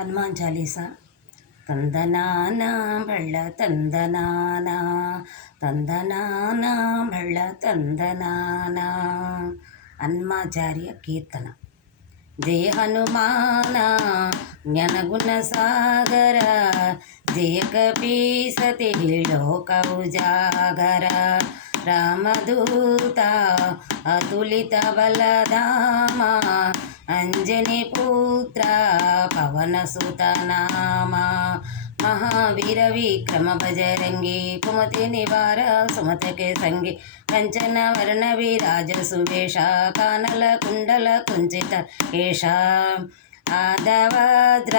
హనుమాన్ చాలీసా. తందనానా బళ్ళ తందనానా, తందనానా బళ్ళ తందనానా. హనుమాచార్య కీర్తన. జయ హనుమాన జ్ఞానగుణ సాగర, జయ కపీసతి లోక ఉజాగర. రామదూత అతులిత బలధామ, అంజని పుత్ర పవన సుత నామ. మహావీర విక్రమ బజరంగి, కుమతి నివార సుమత కే సంగి. కంచన వర్ణ విరాజ సువేష, కానల కుండల కుంచిత కేశ. ఆదవద్ర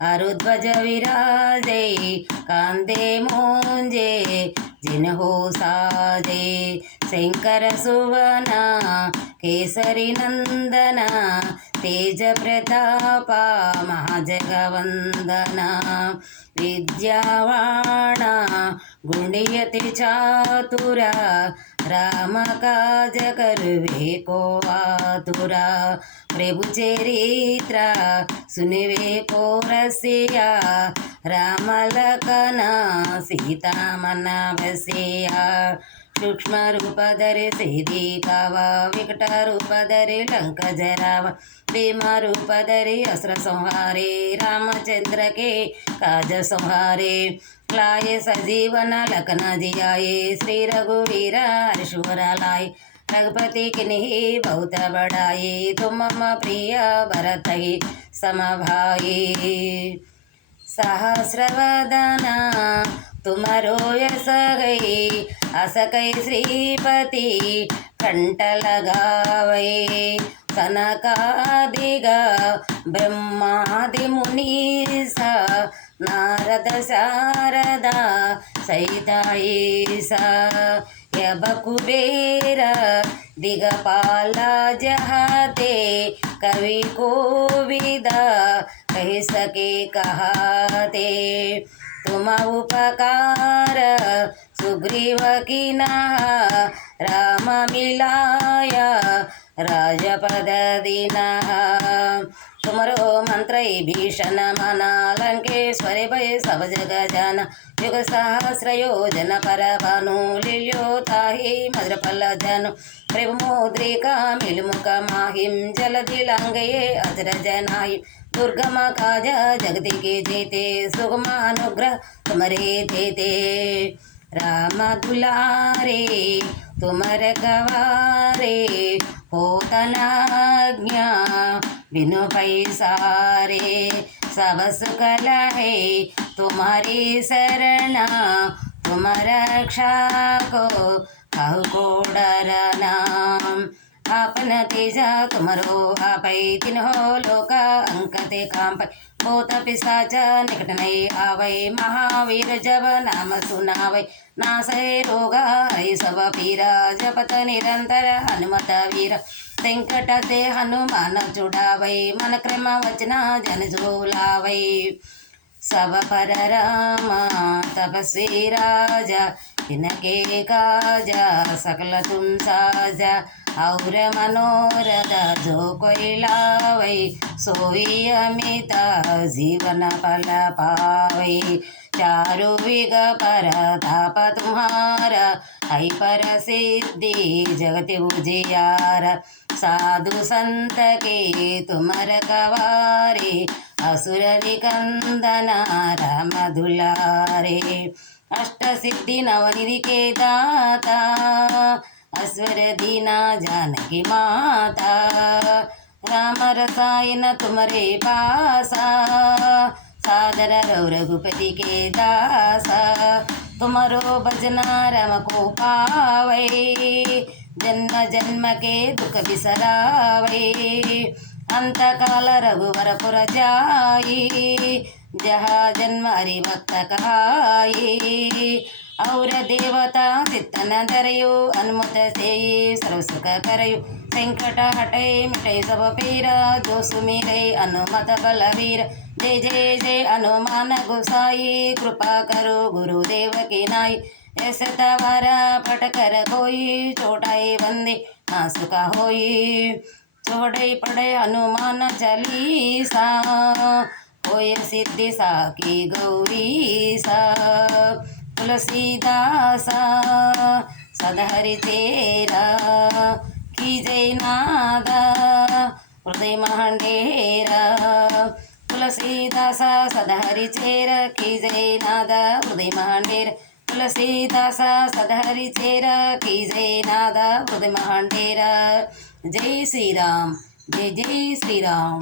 అరుధ్వజ విరాజై, కాందే మోంజే జినహో సాజే. శంకర సువన కేసరి నందన, తేజ ప్రతాప మహాజగవందన. విద్యావాణ గుణ్యతి చాతుర, రామ కాజ కరువే కో ఆతుర. ప్రభు చరిత్ర సునివే కో రసియా, రామ లఖన సీతామన బసియా. సూక్ష్మ रूप धरे सीधी कावा, विकट रूप धरे लंक जरावा. भीम रूप धरे अस्त्र संहारे, रामचंद्र के काज संहारे. लाए सजीवन लखन जियाए, श्री रघुवीर हर्षवर लाए. रघुपति किन्हीं बहुत बढ़ाए, तुम मम प्रिय भरत ही समभाई. सहस्रवदना तुमरो यस गई, अस कई श्रीपति कंठ लगावै. सनकादिग ब्रह्मादि मुनीसा, नारद शारदा सहित ईसा. यब कुबेर दिगपाल जहाते, कवि कोविदा कह सके कहाते. तुम उपकार सुग्रीव कीन्हा, राम मिलाया राजपद दीन्हा. तुमरो मंत्र भीषण माना, लंकेश्वरी भय सब जग जाना. युग सहस्र योजन पर भानु, लील्यो ताहि मधुर फल जानु. प्रभु मुद्रिका मिलमुख माहिम, जलधि लांघये अजरज नाहिम. दुर्गम काज जगति के जेते, सुगम अनुग्रह तुमरे देते. राम दुलारे तुमर गवारे, होतनाज्ञा बिनु पैसारे. सब सुख लहे तुम्हारी शरणा, तुम रक्षा को कहु को डरना. आपन तेजा तुमरो आपै, तिन्हो लोक अंकते कांपै. भूत पिशाच निकट नहीं आवै, महावीर जब नाम सुनावै. नासै रोग हरै सब पीरा, जपत निरंतर हनुमत वीर. संकट ते हनुमान छुड़ावै, मन क्रम वचन जन झूलावै. सब पर राम तपस्वी राजा, तिनके काजा सकल तुम साजा. और मनोरथ जो कोई लावै, सोई अमित जीवन फल पावै. चारु विग परताप तुम्हारा, है पर सिद्धि जगति उजियारा. साधु संत के तुम रखवारे, असुर निकंदन राम दुलारे. अष्ट सिद्धि नवनिधि के दाता, अस्वर दीना जानकी माता. राम रसायन तुमरे पासा, सादर रघुपति के दासा. तुमरो भजना रम को पावै, जन्म जन्म के दुख बिसरावै. अंत काल रघुवर पुर जाई, जहाँ जन्म हरि भक्त कहाई. और देवता चित्तन धरयो, अनुमत से सर्व सुख करयो. संकट हटै मिटै सब पीरा, जो सुमिरै अनुमत बलवीर. जय जय जय हनुमान गोसाई, कृपा करो गुरुदेव की नाई. ऐसे तवारा पट कर कोई, चोटाई बंदे ना सुखा होई. छोड़े पड़े हनुमान चालीसा, होय सिद्धि साकी गौरीसा तुलसीदासा सदहरि तेरा की जय नादा हृदय महांडेरा तुलसीदास सदहरि चेर की जय नादा हृदय महांडेर तुलसीदास सदहरि चेर की जय नादा हृदय महांडेर जय श्री राम जय जय श्री राम।